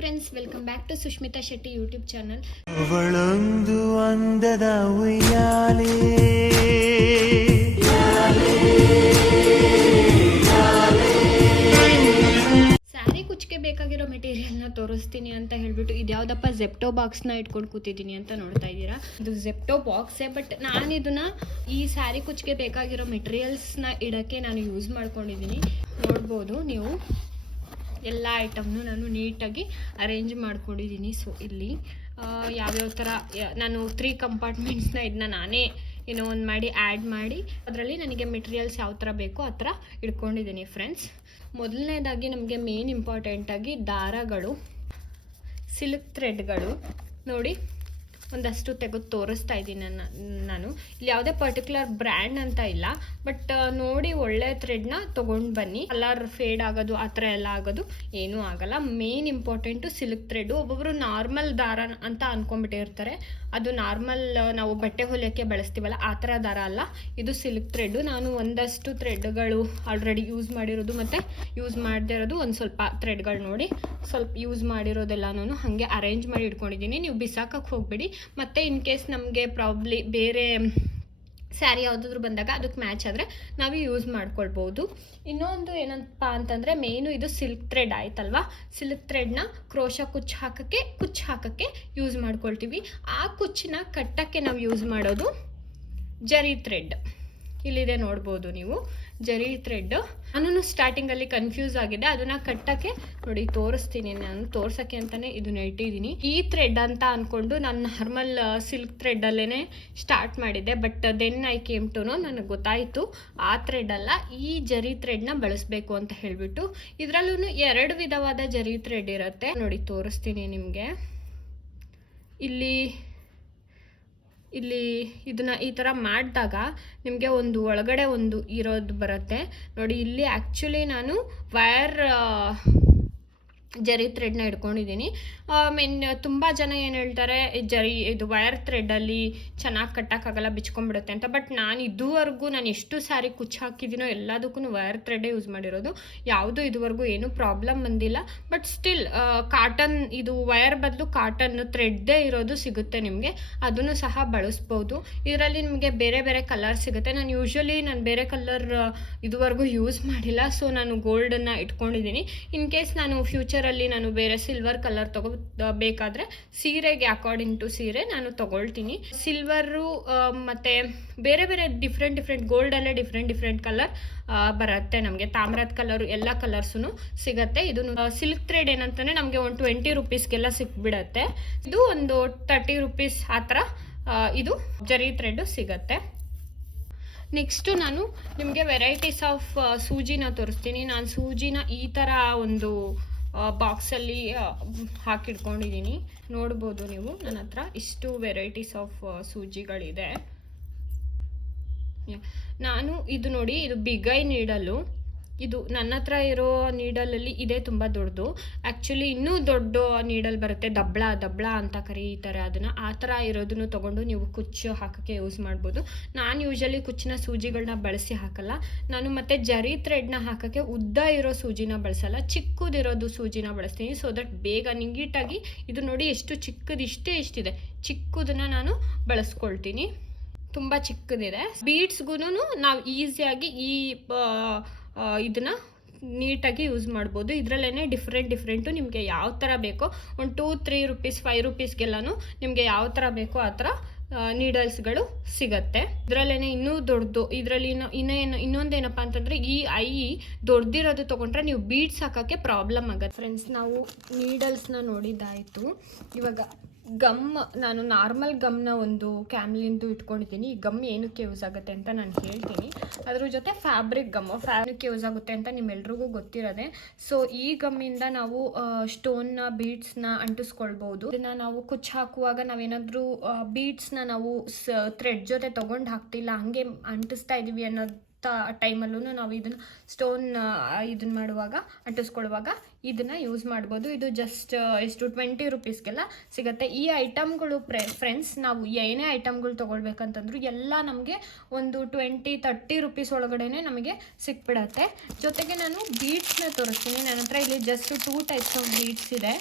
Friends, welcome back to Sushmita Shetty YouTube channel. ಅವಳೊಂದು ಅಂದದ ಉಯ್ಯಾಲೆ ಸ್ಯಾರಿ ಕುಚ್ಗೆ ಬೇಕಾಗಿರೋ ಮೆಟೀರಿಯಲ್ನ ತೋರಿಸ್ತೀನಿ ಅಂತ ಹೇಳ್ಬಿಟ್ಟು ಇದ್ಯಾವುದಪ್ಪ ಜೆಪ್ಟೋ ಬಾಕ್ಸ್ನ ಇಟ್ಕೊಂಡು ಕೂತಿದ್ದೀನಿ ಅಂತ ನೋಡ್ತಾ ಇದ್ದೀರಾ. ಇದು ಜೆಪ್ಟೋ ಬಾಕ್ಸೇ, ಬಟ್ ನಾನು ಇದನ್ನ ಈ ಸ್ಯಾರಿ ಕುಚ್ಗೆ ಬೇಕಾಗಿರೋ ಮೆಟೀರಿಯಲ್ಸ್ನ ಇಡೋಕ್ಕೆ ನಾನು ಯೂಸ್ ಮಾಡ್ಕೊಂಡಿದ್ದೀನಿ. ನೋಡ್ಬೋದು ನೀವು, ಎಲ್ಲ ಐಟಮ್ನು ನಾನು ನೀಟಾಗಿ ಅರೇಂಜ್ ಮಾಡ್ಕೊಂಡಿದ್ದೀನಿ. ಸೊ ಇಲ್ಲಿ ಯಾವ್ಯಾವ ಥರ ನಾನು 3 ಕಂಪಾರ್ಟ್ಮೆಂಟ್ಸ್ನ ಇದನ್ನ ನಾನೇ ಏನೋ ಒಂದು ಮಾಡಿ ಆ್ಯಡ್ ಮಾಡಿ ಅದರಲ್ಲಿ ನನಗೆ ಮೆಟೀರಿಯಲ್ಸ್ ಯಾವ ಥರ ಬೇಕೋ ಆ ಥರ ಇಟ್ಕೊಂಡಿದ್ದೀನಿ ಫ್ರೆಂಡ್ಸ್. ಮೊದಲನೇದಾಗಿ ನಮಗೆ ಮೇನ್ ಇಂಪಾರ್ಟೆಂಟಾಗಿ ದಾರಗಳು, ಸಿಲ್ಕ್ ಥ್ರೆಡ್ಗಳು ನೋಡಿ ಒಂದಷ್ಟು ತೆಗೆದು ತೋರಿಸ್ತಾ ಇದ್ದೀನಿ ನಾನು. ಇಲ್ಲಿ ಯಾವುದೇ ಪರ್ಟಿಕ್ಯುಲರ್ ಬ್ರ್ಯಾಂಡ್ ಅಂತ ಇಲ್ಲ, ಬಟ್ ನೋಡಿ ಒಳ್ಳೆ ಥ್ರೆಡ್ನ ತೊಗೊಂಡು ಬನ್ನಿ. ಕಲರ್ ಫೇಡ್ ಆಗೋದು ಆ ಥರ ಎಲ್ಲ ಆಗೋದು ಏನೂ ಆಗಲ್ಲ. Main important silk thread. ಒಬ್ಬೊಬ್ಬರು ನಾರ್ಮಲ್ ದಾರ ಅಂತ ಅಂದ್ಕೊಂಡ್ಬಿಟ್ಟಿರ್ತಾರೆ, ಅದು ನಾರ್ಮಲ್ ನಾವು ಬಟ್ಟೆ ಹೊಲಿಯೋಕ್ಕೆ ಬಳಸ್ತೀವಲ್ಲ ಆ ಥರ ದಾರ ಅಲ್ಲ, ಇದು ಸಿಲ್ಕ್ ಥ್ರೆಡ್ಡು. ನಾನು ಒಂದಷ್ಟು ಥ್ರೆಡ್ಗಳು ಆಲ್ರೆಡಿ ಯೂಸ್ ಮಾಡಿರೋದು ಮತ್ತು ಯೂಸ್ ಮಾಡದೇ ಇರೋದು ಒಂದು ಸ್ವಲ್ಪ ಥ್ರೆಡ್ಗಳು ನೋಡಿ ಸ್ವಲ್ಪ ಯೂಸ್ ಮಾಡಿರೋದೆಲ್ಲ ನಾನು ಹಾಗೆ ಅರೇಂಜ್ ಮಾಡಿ ಇಟ್ಕೊಂಡಿದ್ದೀನಿ. ನೀವು ಬಿಸಾಕಕ್ಕೆ ಹೋಗಬೇಡಿ. ಮತ್ತು ಇನ್ ಕೇಸ್ ನಮಗೆ ಪ್ರಾಬ್ಲಿ ಬೇರೆ ಸ್ಯಾರಿ ಯಾವುದಾದ್ರೂ ಬಂದಾಗ ಅದಕ್ಕೆ ಮ್ಯಾಚ್ ಆದರೆ ನಾವು ಯೂಸ್ ಮಾಡ್ಕೊಳ್ಬೋದು. ಇನ್ನೊಂದು ಏನಪ್ಪ ಅಂತಂದರೆ ಮೇಯ್ನು ಇದು ಸಿಲ್ಕ್ ಥ್ರೆಡ್ ಆಯ್ತಲ್ವಾ, ಸಿಲ್ಕ್ ಥ್ರೆಡ್ನ ಕ್ರೋಶ ಕುಚ್ಚು ಹಾಕೋಕ್ಕೆ ಯೂಸ್ ಮಾಡ್ಕೊಳ್ತೀವಿ. ಆ ಕುಚ್ಚನ್ನ ಕಟ್ಟಕ್ಕೆ ನಾವು ಯೂಸ್ ಮಾಡೋದು ಜರಿ ಥ್ರೆಡ್. ಇಲ್ಲಿದೆ ನೋಡ್ಬೋದು ನೀವು, ಜರಿ ಥ್ರೆಡ್. ನಾನು ಸ್ಟಾರ್ಟಿಂಗಲ್ಲಿ ಕನ್ಫ್ಯೂಸ್ ಆಗಿದೆ, ಅದನ್ನು ಕಟ್ಟಕ್ಕೆ ನೋಡಿ ತೋರಿಸ್ತೀನಿ. ನಾನು ತೋರ್ಸೋಕ್ಕೆ ಅಂತಲೇ ಇದನ್ನ ಇಟ್ಟಿದ್ದೀನಿ. ಈ ಥ್ರೆಡ್ ಅಂತ ಅಂದ್ಕೊಂಡು ನಾನು ನಾರ್ಮಲ್ ಸಿಲ್ಕ್ ಥ್ರೆಡ್ಡಲ್ಲೇ ಸ್ಟಾರ್ಟ್ ಮಾಡಿದ್ದೆ, but then I came to know, ನನಗೆ ಗೊತ್ತಾಯಿತು ಆ ಥ್ರೆಡ್ ಅಲ್ಲ, ಈ ಜರಿ ಥ್ರೆಡ್ನ ಬಳಸಬೇಕು ಅಂತ ಹೇಳಿಬಿಟ್ಟು. ಇದರಲ್ಲೂ 2 ವಿಧವಾದ ಜರಿ ಥ್ರೆಡ್ ಇರುತ್ತೆ ನೋಡಿ, ತೋರಿಸ್ತೀನಿ ನಿಮಗೆ. ಇಲ್ಲಿ ಇದನ್ನ ಈ ಥರ ಮಾಡಿದಾಗ ನಿಮಗೆ ಒಂದು ಒಳಗಡೆ ಒಂದು ಇರೋದು ಬರುತ್ತೆ ನೋಡಿ. ಇಲ್ಲಿ ಆ್ಯಕ್ಚುಲಿ ನಾನು ವೈರ್ ಜರಿ ಥ್ರೆಡ್ನ ಇಟ್ಕೊಂಡಿದ್ದೀನಿ. ತುಂಬ ಜನ ಏನು ಹೇಳ್ತಾರೆ, ಇದು ವೈರ್ ಥ್ರೆಡ್ಡಲ್ಲಿ ಚೆನ್ನಾಗಿ ಕಟ್ಟೋಕ್ಕಾಗಲ್ಲ, ಬಿಚ್ಕೊಂಡ್ಬಿಡುತ್ತೆ ಅಂತ. ಬಟ್ ನಾನು ಇದುವರೆಗೂ ನಾನು ಎಷ್ಟು ಸ್ಯಾರಿ ಕುಚ್ಚು ಹಾಕಿದ್ದೀನೋ ಎಲ್ಲದಕ್ಕೂ ವೈರ್ ಥ್ರೆಡ್ಡೇ ಯೂಸ್ ಮಾಡಿರೋದು. ಯಾವುದೂ ಇದುವರೆಗೂ ಏನೂ ಪ್ರಾಬ್ಲಮ್ ಬಂದಿಲ್ಲ. ಬಟ್ ಸ್ಟಿಲ್ ಕಾಟನ್, ಇದು ವೈರ್ ಬದಲು ಕಾಟನ್ ಥ್ರೆಡ್ಡೇ ಇರೋದು ಸಿಗುತ್ತೆ ನಿಮಗೆ, ಅದನ್ನು ಸಹ ಬಳಸ್ಬೋದು. ಇದರಲ್ಲಿ ನಿಮಗೆ ಬೇರೆ ಬೇರೆ ಕಲರ್ ಸಿಗುತ್ತೆ. ನಾನು ಬೇರೆ ಕಲರ್ ಇದುವರೆಗೂ ಯೂಸ್ ಮಾಡಿಲ್ಲ, ಸೊ ನಾನು ಗೋಲ್ಡನ್ನು ಇಟ್ಕೊಂಡಿದ್ದೀನಿ. ಇನ್ ಕೇಸ್ ನಾನು ಫ್ಯೂಚರಲ್ಲಿ ನಾನು ಬೇರೆ ಸಿಲ್ವರ್ ಕಲರ್ ಬೇಕಾದರೆ ಸೀರೆಗೆ ಅಕಾರ್ಡಿಂಗ್ ಟು ಸೀರೆ ನಾನು ತಗೊಳ್ತೀನಿ. ಸಿಲ್ವರು ಮತ್ತು ಬೇರೆ ಬೇರೆ ಡಿಫ್ರೆಂಟ್ ಗೋಲ್ಡಲ್ಲೇ ಡಿಫ್ರೆಂಟ್ ಕಲರ್ ಬರುತ್ತೆ ನಮಗೆ. ತಾಮ್ರದ ಕಲರು ಎಲ್ಲ ಕಲರ್ಸೂ ಸಿಗುತ್ತೆ. ಇದು ಸಿಲ್ಕ್ ಥ್ರೆಡ್ ಏನಂತಂದರೆ ನಮಗೆ ಒಂದು 20 ರುಪೀಸ್ಗೆಲ್ಲ ಸಿಕ್ಬಿಡತ್ತೆ. ಇದು ಒಂದು 30 ರುಪೀಸ್ ಆ ಥರ ಇದು ಜರಿ ಥ್ರೆಡ್ಡು ಸಿಗತ್ತೆ. ನೆಕ್ಸ್ಟು ನಾನು ನಿಮಗೆ ವೆರೈಟೀಸ್ ಆಫ್ ಸೂಜಿನ ತೋರಿಸ್ತೀನಿ. ನಾನು ಸೂಜಿನ ಈ ಥರ ಒಂದು ಬಾಕ್ಸಲ್ಲಿ ಹಾಕಿಟ್ಕೊಂಡಿದ್ದೀನಿ. ನೋಡ್ಬೋದು ನೀವು, ನನ್ನ ಹತ್ರ ಇಷ್ಟು ವೆರೈಟೀಸ್ ಆಫ್ ಸೂಜಿಗಳಿದೆ. ನಾನು ಇದು ನೋಡಿ, ಇದು ಬಿಗೈ ನೀಡಲು. ಇದು ನನ್ನ ಹತ್ರ ಇರೋ ನೀಡಲಲ್ಲಿ ಇದೇ ತುಂಬ ದೊಡ್ಡದು. ಆ್ಯಕ್ಚುಲಿ ಇನ್ನೂ ದೊಡ್ಡ ನೀಡಲ್ ಬರುತ್ತೆ, ದಬ್ಳ ಅಂತ ಕರೀತಾರೆ ಅದನ್ನು. ಆ ಥರ ಇರೋದನ್ನು ತೊಗೊಂಡು ನೀವು ಕುಚ್ಚು ಹಾಕೋಕ್ಕೆ ಯೂಸ್ ಮಾಡ್ಬೋದು. ನಾನು ಯೂಶಲಿ ಕುಚ್ಚಿನ ಸೂಜಿಗಳನ್ನ ಬಳಸಿ ಹಾಕಲ್ಲ. ನಾನು ಮತ್ತು ಜರಿ ಥ್ರೆಡ್ನ ಹಾಕೋಕ್ಕೆ ಉದ್ದ ಇರೋ ಸೂಜಿನ ಬಳಸಲ್ಲ, ಚಿಕ್ಕದಿರೋದು ಸೂಜಿನ ಬಳಸ್ತೀನಿ. ಸೊ ದಟ್ ಬೇಗ ನೀಟಾಗಿ, ಇದು ನೋಡಿ ಎಷ್ಟು ಚಿಕ್ಕದು, ಇಷ್ಟಿದೆ ಚಿಕ್ಕದನ್ನು ನಾನು ಬಳಸ್ಕೊಳ್ತೀನಿ. ತುಂಬ ಚಿಕ್ಕದಿದೆ. ಬೀಡ್ಸ್ಗೂ ನಾವು ಈಸಿಯಾಗಿ ಈ ಇದನ್ನು ನೀಟಾಗಿ ಯೂಸ್ ಮಾಡ್ಬೋದು. ಇದರಲ್ಲೇ ಡಿಫ್ರೆಂಟು ನಿಮಗೆ ಯಾವ ಥರ ಬೇಕೋ, ಒಂದು 2-3 ರುಪೀಸ್ 5 ರುಪೀಸ್ಗೆಲ್ಲನೂ ನಿಮಗೆ ಯಾವ ಥರ ಬೇಕೋ ಆ ಥರ ನೀಡಲ್ಸ್ಗಳು ಸಿಗತ್ತೆ. ಇದರಲ್ಲೇ ಇನ್ನೂ ದೊಡ್ಡದು. ಇದರಲ್ಲಿ ಇನ್ನೊಂದೇನಪ್ಪ ಅಂತಂದರೆ, ಈ ದೊಡ್ಡದಿರೋದು ತೊಗೊಂಡ್ರೆ ನೀವು ಬೀಡ್ಸ್ ಹಾಕೋಕ್ಕೆ ಪ್ರಾಬ್ಲಮ್ ಆಗುತ್ತೆ. ಫ್ರೆಂಡ್ಸ್, ನಾವು ನೀಡಲ್ಸ್ನ ನೋಡಿದ್ದಾಯಿತು. ಇವಾಗ ನಾನು ನಾರ್ಮಲ್ ಗಮ್ನ ಒಂದು ಕ್ಯಾಮ್ಲಿಂದು ಇಟ್ಕೊಂಡಿದ್ದೀನಿ. ಈ ಗಮ್ ಏನಕ್ಕೆ ಯೂಸ್ ಆಗುತ್ತೆ ಅಂತ ನಾನು ಹೇಳ್ತೀನಿ. ಅದ್ರ ಜೊತೆ ಫ್ಯಾಬ್ರಿಕ್ ಯೂಸ್ ಆಗುತ್ತೆ ಅಂತ ನಿಮ್ಮೆಲ್ರಿಗೂ ಗೊತ್ತಿರೋದೆ. ಸೊ ಈ ಗಮ್ಮಿಂದ ನಾವು ಸ್ಟೋನ್ನ, ಬೀಡ್ಸ್ನ ಅಂಟಿಸ್ಕೊಳ್ಬೋದು. ಇದನ್ನು ನಾವು ಕುಚ್ಚು ಹಾಕುವಾಗ ನಾವೇನಾದರೂ ಬೀಡ್ಸ್ನ ನಾವು ಥ್ರೆಡ್ ಜೊತೆ ತೊಗೊಂಡು ಹಾಕ್ತಿಲ್ಲ, ಹಾಗೆ ಅಂಟಿಸ್ತಾ ಇದ್ದೀವಿ ಅನ್ನೋ ಟೈಮಲ್ಲೂ ನಾವು ಇದನ್ನು ಸ್ಟೋನ್ ಇದನ್ನು ಮಾಡುವಾಗ, ಅಂಟಿಸ್ಕೊಳ್ಳುವಾಗ ಇದನ್ನು ಯೂಸ್ ಮಾಡ್ಬೋದು. ಇದು ಜಸ್ಟ್ ಎಷ್ಟು 20 ರುಪೀಸ್ಗೆಲ್ಲ ಸಿಗುತ್ತೆ. ಈ ಐಟಮ್ಗಳು ಫ್ರೆಂಡ್ಸ್ ನಾವು ಏನೇ ಐಟಮ್ಗಳು ತೊಗೊಳ್ಬೇಕಂತಂದ್ರು ಎಲ್ಲ ನಮಗೆ ಒಂದು 20-30 ರುಪೀಸ್ ಒಳಗಡೆ ನಮಗೆ ಸಿಕ್ಬಿಡತ್ತೆ. ಜೊತೆಗೆ ನಾನು ಬೀಡ್ಸ್ನ ತೋರಿಸ್ತೀನಿ. ನನ್ನ ಹತ್ರ ಇಲ್ಲಿ ಜಸ್ಟ್ 2 ಟೈಪ್ಸ್ ಆಫ್ ಬೀಡ್ಸ್ ಇದೆ.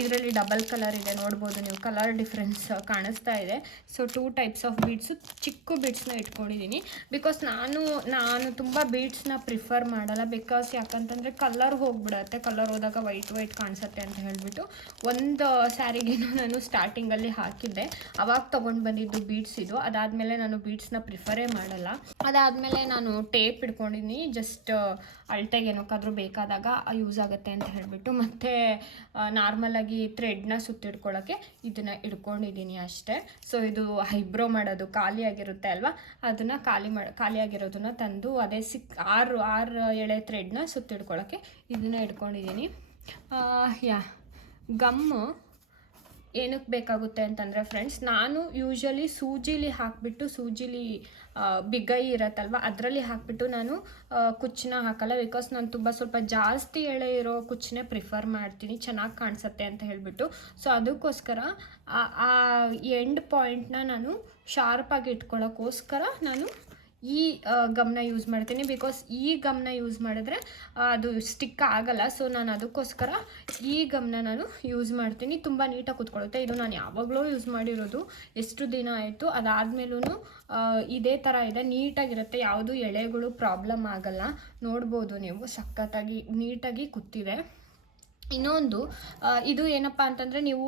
ಇದರಲ್ಲಿ ಡಬಲ್ ಕಲರ್ ಇದೆ, ನೋಡ್ಬೋದು ನೀವು, ಕಲರ್ ಡಿಫ್ರೆನ್ಸ್ ಕಾಣಿಸ್ತಾ ಇದೆ. ಸೊ 2 ಟೈಪ್ಸ್ ಆಫ್ ಬೀಡ್ಸು, ಚಿಕ್ಕ ಬೀಡ್ಸ್ನ ಇಟ್ಕೊಂಡಿದ್ದೀನಿ. ಬಿಕಾಸ್ ನಾನು ತುಂಬ ಬೀಡ್ಸ್ನ ಪ್ರಿಫರ್ ಮಾಡಲ್ಲ. ಬಿಕಾಸ್ ಯಾಕಂತಂದರೆ ಕಲರ್ ಹೋಗ್ಬಿಡತ್ತೆ, ಕಲರ್ ಹೋದಾಗ ವೈಟ್ ಕಾಣಿಸುತ್ತೆ ಅಂತ ಹೇಳಿಬಿಟ್ಟು ಒಂದು ಸ್ಯಾರಿಗೇನು ನಾನು ಸ್ಟಾರ್ಟಿಂಗಲ್ಲಿ ಹಾಕಿದ್ದೆ, ಅವಾಗ ತೊಗೊಂಡು ಬಂದಿದ್ದು ಬೀಡ್ಸ್ ಇದು. ಅದಾದಮೇಲೆ ನಾನು ಬೀಡ್ಸ್ನ ಪ್ರಿಫರೇ ಮಾಡಲ್ಲ. ಅದಾದಮೇಲೆ ನಾನು ಟೇಪ್ ಇಟ್ಕೊಂಡಿದ್ದೀನಿ, ಜಸ್ಟ್ ಅಳತೆಗೆ ಏನಕ್ಕಾದ್ರೂ ಬೇಕಾದಾಗ ಯೂಸ್ ಆಗುತ್ತೆ ಅಂತ ಹೇಳಿಬಿಟ್ಟು. ಮತ್ತು ನಾರ್ಮಲಾಗಿ ಥ್ರೆಡ್ನ ಸುತ್ತಿಡ್ಕೊಳ್ಳೋಕ್ಕೆ ಇದನ್ನು ಇಟ್ಕೊಂಡಿದ್ದೀನಿ ಅಷ್ಟೇ. ಸೊ ಇದು ಐಬ್ರೋ ಮಾಡೋದು ಖಾಲಿಯಾಗಿರುತ್ತೆ ಅಲ್ವಾ, ಅದನ್ನು ಖಾಲಿಯಾಗಿರೋದನ್ನ ತಂದು ಅದೇ 6 ಎಳೆ ಥ್ರೆಡ್ನ ಸುತ್ತಿಡ್ಕೊಳ್ಳೋಕ್ಕೆ ಇದನ್ನು ಇಟ್ಕೊಂಡಿದ್ದೀನಿ. ಗಮ್ಮು ಏನಕ್ಕೆ ಬೇಕಾಗುತ್ತೆ ಅಂತಂದರೆ ಫ್ರೆಂಡ್ಸ್, ನಾನು ಯೂಶ್ವಲಿ ಸೂಜಿಲಿ ಹಾಕಿಬಿಟ್ಟು, ಸೂಜಿಲಿ ಬಿಗೈ ಇರತ್ತಲ್ವ ಅದರಲ್ಲಿ ಹಾಕಿಬಿಟ್ಟು ನಾನು ಕುಚ್ಚನ್ನ ಹಾಕಲ್ಲ. ಬಿಕಾಸ್ ನಾನು ಸ್ವಲ್ಪ ಜಾಸ್ತಿ ಎಳೆ ಇರೋ ಕುಚ್ಚನ್ನೇ ಪ್ರಿಫರ್ ಮಾಡ್ತೀನಿ, ಚೆನ್ನಾಗಿ ಕಾಣಿಸುತ್ತೆ ಅಂತ ಹೇಳಿಬಿಟ್ಟು. ಸೊ ಅದಕ್ಕೋಸ್ಕರ ಆ ಎಂಡ್ ಪಾಯಿಂಟ್ನ ನಾನು ಶಾರ್ಪಾಗಿ ಇಟ್ಕೊಳ್ಳೋಕ್ಕೋಸ್ಕರ ನಾನು ಈ ಗಮ್ನ ಯೂಸ್ ಮಾಡ್ತೀನಿ. ಬಿಕಾಸ್ ಈ ಗಮ್ನ ಯೂಸ್ ಮಾಡಿದ್ರೆ ಅದು ಸ್ಟಿಕ್ ಆಗಲ್ಲ. ಸೊ ನಾನು ಅದಕ್ಕೋಸ್ಕರ ಈ ಗಮ್ನ ನಾನು ಯೂಸ್ ಮಾಡ್ತೀನಿ. ತುಂಬ ನೀಟಾಗಿ ಕೂತ್ಕೊಳ್ಳುತ್ತೆ. ಇದು ನಾನು ಯಾವಾಗಲೂ ಯೂಸ್ ಮಾಡಿರೋದು, ಎಷ್ಟು ದಿನ ಆಯಿತು. ಅದಾದಮೇಲೂ ಇದೇ ಥರ ಇದೆ, ನೀಟಾಗಿರುತ್ತೆ, ಯಾವುದು ಎಳೆಗಳು ಪ್ರಾಬ್ಲಮ್ ಆಗಲ್ಲ. ನೋಡ್ಬೋದು ನೀವು, ಸಖತ್ತಾಗಿ ನೀಟಾಗಿ ಕೂತಿದೆ. ಇನ್ನೊಂದು ಇದು ಏನಪ್ಪ ಅಂತಂದರೆ, ನೀವು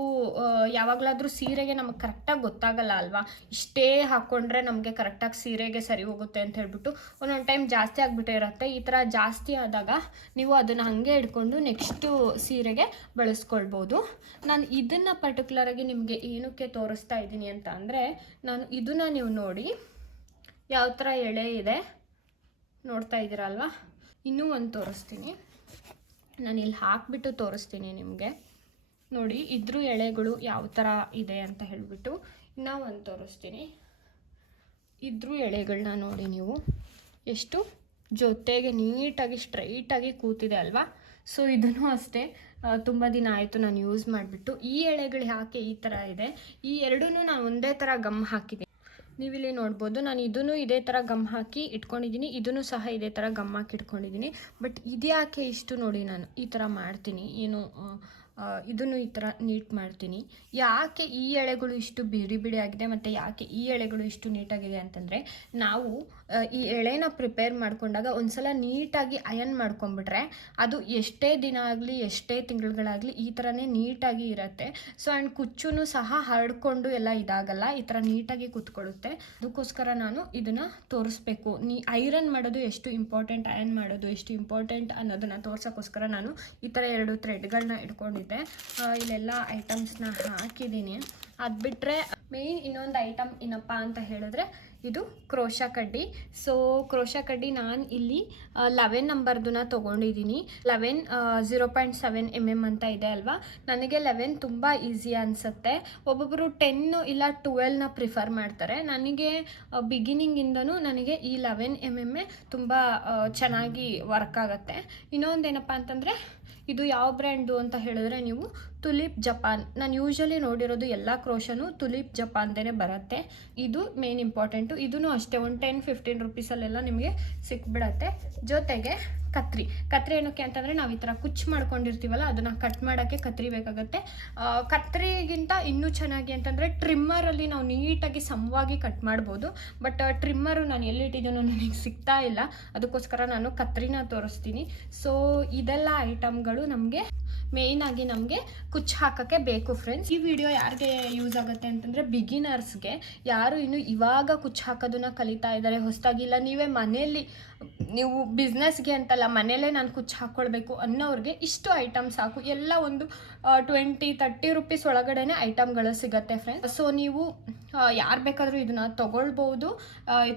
ಯಾವಾಗಲಾದರೂ ಸೀರೆಗೆ ನಮಗೆ ಕರೆಕ್ಟಾಗಿ ಗೊತ್ತಾಗಲ್ಲ ಅಲ್ವಾ, ಇಷ್ಟೇ ಹಾಕ್ಕೊಂಡ್ರೆ ನಮಗೆ ಕರೆಕ್ಟಾಗಿ ಸೀರೆಗೆ ಸರಿ ಹೋಗುತ್ತೆ ಅಂತ ಹೇಳ್ಬಿಟ್ಟು ಒಂದೊಂದು ಟೈಮ್ ಜಾಸ್ತಿ ಆಗಿಬಿಟ್ಟೇ ಇರುತ್ತೆ. ಈ ಥರ ಜಾಸ್ತಿ ಆದಾಗ ನೀವು ಅದನ್ನು ಹಾಗೆ ಇಟ್ಕೊಂಡು ನೆಕ್ಸ್ಟು ಸೀರೆಗೆ ಬಳಸ್ಕೊಳ್ಬೋದು. ನಾನು ಇದನ್ನು ಪರ್ಟಿಕ್ಯುಲರಾಗಿ ನಿಮಗೆ ಏನಕ್ಕೆ ತೋರಿಸ್ತಾ ಇದ್ದೀನಿ ಅಂತ ಅಂದರೆ, ನಾನು ಇದನ್ನು ನೀವು ನೋಡಿ ಯಾವ ಥರ ಎಳೆ ಇದೆ ನೋಡ್ತಾ ಇದ್ದೀರಲ್ವ. ಇನ್ನೂ ಒಂದು ತೋರಿಸ್ತೀನಿ, ನಾನು ಇಲ್ಲಿ ಹಾಕಿಬಿಟ್ಟು ತೋರಿಸ್ತೀನಿ ನಿಮಗೆ. ನೋಡಿ ಇದ್ರ ಎಳೆಗಳು ಯಾವ ಥರ ಇದೆ ಅಂತ ಹೇಳಿಬಿಟ್ಟು. ಇನ್ನೂ ಒಂದು ತೋರಿಸ್ತೀನಿ, ಇದ್ರ ಎಳೆಗಳನ್ನ ನೋಡಿ ನೀವು, ಎಷ್ಟು ಜೊತೆಗೆ ನೀಟಾಗಿ ಸ್ಟ್ರೈಟಾಗಿ ಕೂತಿದೆ ಅಲ್ವಾ. ಸೊ ಇದನ್ನು ಅಷ್ಟೇ ತುಂಬ ದಿನ ಆಯಿತು ನಾನು ಯೂಸ್ ಮಾಡಿಬಿಟ್ಟು. ಈ ಎಳೆಗಳು ಯಾಕೆ ಈ ಥರ ಇದೆ, ಈ ಎರಡೂ ನಾನು ಒಂದೇ ಥರ ಗಮ್ ಹಾಕಿದ್ದೀನಿ. ನೀವಿಲ್ಲಿ ನೋಡ್ಬೋದು, ನಾನು ಇದನ್ನು ಇದೇ ಥರ ಗಮ್ ಹಾಕಿ ಇಟ್ಕೊಂಡಿದ್ದೀನಿ, ಇದನ್ನು ಸಹ ಇದೇ ಥರ ಗಮ್ ಹಾಕಿ ಇಟ್ಕೊಂಡಿದ್ದೀನಿ. ಬಟ್ ಇದ್ಯಾಕೆ ಇಷ್ಟು ನೋಡಿ, ನಾನು ಈ ಥರ ಮಾಡ್ತೀನಿ, ಏನು ಇದನ್ನು ಈ ಥರ ನೀಟ್ ಮಾಡ್ತೀನಿ. ಯಾಕೆ ಈ ಎಳೆಗಳು ಇಷ್ಟು ಬಿಡಿ ಬಿಡಿ ಆಗಿದೆ ಮತ್ತು ಯಾಕೆ ಈ ಎಳೆಗಳು ಇಷ್ಟು ನೀಟಾಗಿದೆ ಅಂತಂದರೆ, ನಾವು ಈ ಎಳೆನ ಪ್ರಿಪೇರ್ ಮಾಡ್ಕೊಂಡಾಗ ಒಂದ್ಸಲ ನೀಟಾಗಿ ಅಯನ್ ಮಾಡ್ಕೊಂಬಿಟ್ರೆ ಅದು ಎಷ್ಟೇ ದಿನ ಆಗಲಿ ಎಷ್ಟೇ ತಿಂಗಳುಗಳಾಗಲಿ ಈ ಥರನೇ ನೀಟಾಗಿ ಇರುತ್ತೆ. ಸೊ ಆ್ಯಂಡ್ ಕುಚ್ಚೂ ಸಹ ಹರಡ್ಕೊಂಡು ಎಲ್ಲ ಇದಾಗಲ್ಲ, ಈ ಥರ ನೀಟಾಗಿ ಕೂತ್ಕೊಳ್ಳುತ್ತೆ. ಅದಕ್ಕೋಸ್ಕರ ನಾನು ಇದನ್ನು ತೋರಿಸ್ಬೇಕು, ಐರನ್ ಮಾಡೋದು ಎಷ್ಟು ಇಂಪಾರ್ಟೆಂಟ್, ಅಯನ್ ಮಾಡೋದು ಎಷ್ಟು ಇಂಪಾರ್ಟೆಂಟ್ ಅನ್ನೋದನ್ನು ತೋರ್ಸೋಕ್ಕೋಸ್ಕರ ನಾನು ಈ ಥರ 2 ಥ್ರೆಡ್ಗಳನ್ನ ಇಟ್ಕೊಂಡಿದ್ದೆ. ಇಲ್ಲೆಲ್ಲ ಐಟಮ್ಸ್ನ ಹಾಕಿದ್ದೀನಿ. ಅದು ಬಿಟ್ಟರೆ ಮೇಯ್ನ್ ಇನ್ನೊಂದು ಐಟಮ್ ಏನಪ್ಪ ಅಂತ ಹೇಳಿದ್ರೆ, ಇದು ಕ್ರೋಶಾ ಕಡ್ಡಿ. ಸೊ ಕ್ರೋಶಾ ಕಡ್ಡಿ ನಾನು ಇಲ್ಲಿ 11 ನಂಬರ್ದನ್ನ ತೊಗೊಂಡಿದ್ದೀನಿ. 0.7 mm ಅಂತ ಇದೆ ಅಲ್ವಾ. ನನಗೆ 11 ತುಂಬ ಈಸಿ ಅನಿಸುತ್ತೆ. ಒಬ್ಬೊಬ್ಬರು 10 ಇಲ್ಲ 12ನ ಪ್ರಿಫರ್ ಮಾಡ್ತಾರೆ. ನನಗೆ ಬಿಗಿನಿಂಗಿಂದನೂ ನನಗೆ ಈ 11 mm ತುಂಬ ಚೆನ್ನಾಗಿ ವರ್ಕ್ ಆಗುತ್ತೆ. ಇನ್ನೊಂದೇನಪ್ಪ ಅಂತಂದರೆ, ಇದು ಯಾವ ಬ್ರ್ಯಾಂಡು ಅಂತ ಹೇಳಿದ್ರೆ ನೀವು ತುಲಿಪ್ ಜಪಾನ್. ನಾನು ಯೂಶ್ವಲಿ ನೋಡಿರೋದು ಎಲ್ಲ ಕ್ರೋಶನು ತುಲಿಪ್ ಜಪಾನ್ದೇ ಬರುತ್ತೆ. ಇದು ಮೇನ್ ಇಂಪಾರ್ಟೆಂಟು. ಇದೂ ಅಷ್ಟೇ ಒಂದು 10-15 ರುಪೀಸಲ್ಲೆಲ್ಲ ನಿಮಗೆ ಸಿಕ್ಬಿಡತ್ತೆ. ಜೊತೆಗೆ ಕತ್ರಿ ಏನಕ್ಕೆ ಅಂತಂದರೆ, ನಾವು ಈ ಥರ ಕುಚ್ಚು ಮಾಡ್ಕೊಂಡಿರ್ತೀವಲ್ಲ ಅದನ್ನು ಕಟ್ ಮಾಡೋಕ್ಕೆ ಕತ್ರಿ ಬೇಕಾಗುತ್ತೆ. ಕತ್ರಿಗಿಂತ ಇನ್ನೂ ಚೆನ್ನಾಗಿ ಅಂತಂದರೆ ಟ್ರಿಮ್ಮರಲ್ಲಿ ನಾವು ನೀಟಾಗಿ ಸಮವಾಗಿ ಕಟ್ ಮಾಡ್ಬೋದು. ಬಟ್ ಟ್ರಿಮ್ಮರು ನಾನು ಎಲ್ಲಿಟ್ಟಿದ್ದೀನೋ ನನಗೆ ಸಿಗ್ತಾ ಇಲ್ಲ, ಅದಕ್ಕೋಸ್ಕರ ನಾನು ಕತ್ರಿನ ತೋರಿಸ್ತೀನಿ. ಸೊ ಇದೆಲ್ಲ ಐಟಮ್ಗಳು ನಮಗೆ ಮೇಯ್ನಾಗಿ ನಮಗೆ ಕುಚ್ಚು ಹಾಕೋಕ್ಕೆ ಬೇಕು ಫ್ರೆಂಡ್ಸ್. ಈ ವಿಡಿಯೋ ಯಾರಿಗೆ ಯೂಸ್ ಆಗುತ್ತೆ ಅಂತಂದರೆ, ಬಿಗಿನರ್ಸ್ಗೆ, ಯಾರು ಇನ್ನು ಇವಾಗ ಕುಚ್ಚು ಹಾಕೋದನ್ನ ಕಲಿತಾ ಇದ್ದಾರೆ ಹೊಸದಾಗಿ, ಇಲ್ಲ ನೀವೇ ಮನೆಯಲ್ಲಿ ನೀವು ಬಿಸ್ನೆಸ್ಗೆ ಅಂತಲ್ಲ ಮನೆಯಲ್ಲೇ ನಾನು ಕುಚ್ಚು ಹಾಕ್ಕೊಳ್ಬೇಕು ಅನ್ನೋರಿಗೆ ಇಷ್ಟು ಐಟಮ್ಸ್ ಸಾಕು. ಎಲ್ಲ ಒಂದು 20-30 ರುಪೀಸ್ ಒಳಗಡೆ ಐಟಮ್ಗಳು ಸಿಗುತ್ತೆ ಫ್ರೆಂಡ್ಸ್. ಸೊ ನೀವು ಯಾರು ಬೇಕಾದರೂ ಇದನ್ನು ತೊಗೊಳ್ಬೋದು.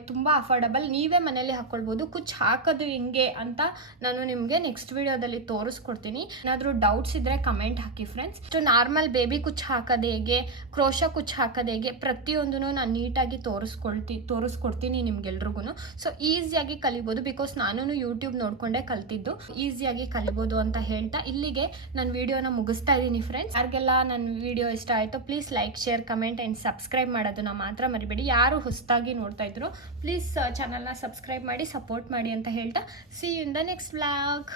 ತುಂಬ ಅಫೋರ್ಡಬಲ್, ನೀವೇ ಮನೇಲಿ ಹಾಕ್ಕೊಳ್ಬೋದು. ಕುಚ್ಚು ಹಾಕೋದು ಹೆಂಗೆ ಅಂತ ನಾನು ನಿಮಗೆ ನೆಕ್ಸ್ಟ್ ವಿಡಿಯೋದಲ್ಲಿ ತೋರಿಸ್ಕೊಡ್ತೀನಿ. ಏನಾದರೂ ಡೌಟ್ಸ್ ಇದ್ದರೆ ಕಮೆಂಟ್ ಹಾಕಿ ಫ್ರೆಂಡ್ಸ್. ನಾರ್ಮಲ್ ಬೇಬಿ ಕುಚ್ಚು ಹಾಕೋದು ಹೇಗೆ, ಕ್ರೋಶ ಕುಚ್ಚು ಹಾಕೋದು ಹೇಗೆ, ಪ್ರತಿಯೊಂದೂ ನಾನು ನೀಟಾಗಿ ತೋರಿಸ್ಕೊಡ್ತೀನಿ ನಿಮ್ಗೆಲ್ರಿಗೂ. ಸೊ ಈಸಿಯಾಗಿ ಕಲಿಬೋದು, ಬಿಕಾಸ್ ನಾನು ಯೂಟ್ಯೂಬ್ ನೋಡಿಕೊಂಡೇ ಕಲ್ತಿದ್ದು. ಈಸಿಯಾಗಿ ಕಲಿಬೋದು ಅಂತ ಹೇಳ್ತಾ ಇಲ್ಲಿಗೆ ನಾನು ವಿಡಿಯೋನ ಮುಗಿಸ್ತಾ ಇದ್ದೀನಿ ಫ್ರೆಂಡ್ಸ್. ಯಾರಿಗೆಲ್ಲ ನನ್ನ ವಿಡಿಯೋ ಇಷ್ಟ ಆಯಿತು please like, share, comment and subscribe ಮಾಡೋದನ್ನ ಮಾತ್ರ ಮರಿಬೇಡಿ. ಯಾರು ಹೊಸದಾಗಿ ನೋಡ್ತಾ ಇದ್ರು ಪ್ಲೀಸ್ ಚಾನಲ್ನ ಸಬ್ಸ್ಕ್ರೈಬ್ ಮಾಡಿ ಸಪೋರ್ಟ್ ಮಾಡಿ ಅಂತ ಹೇಳ್ತಾ see you in the next vlog.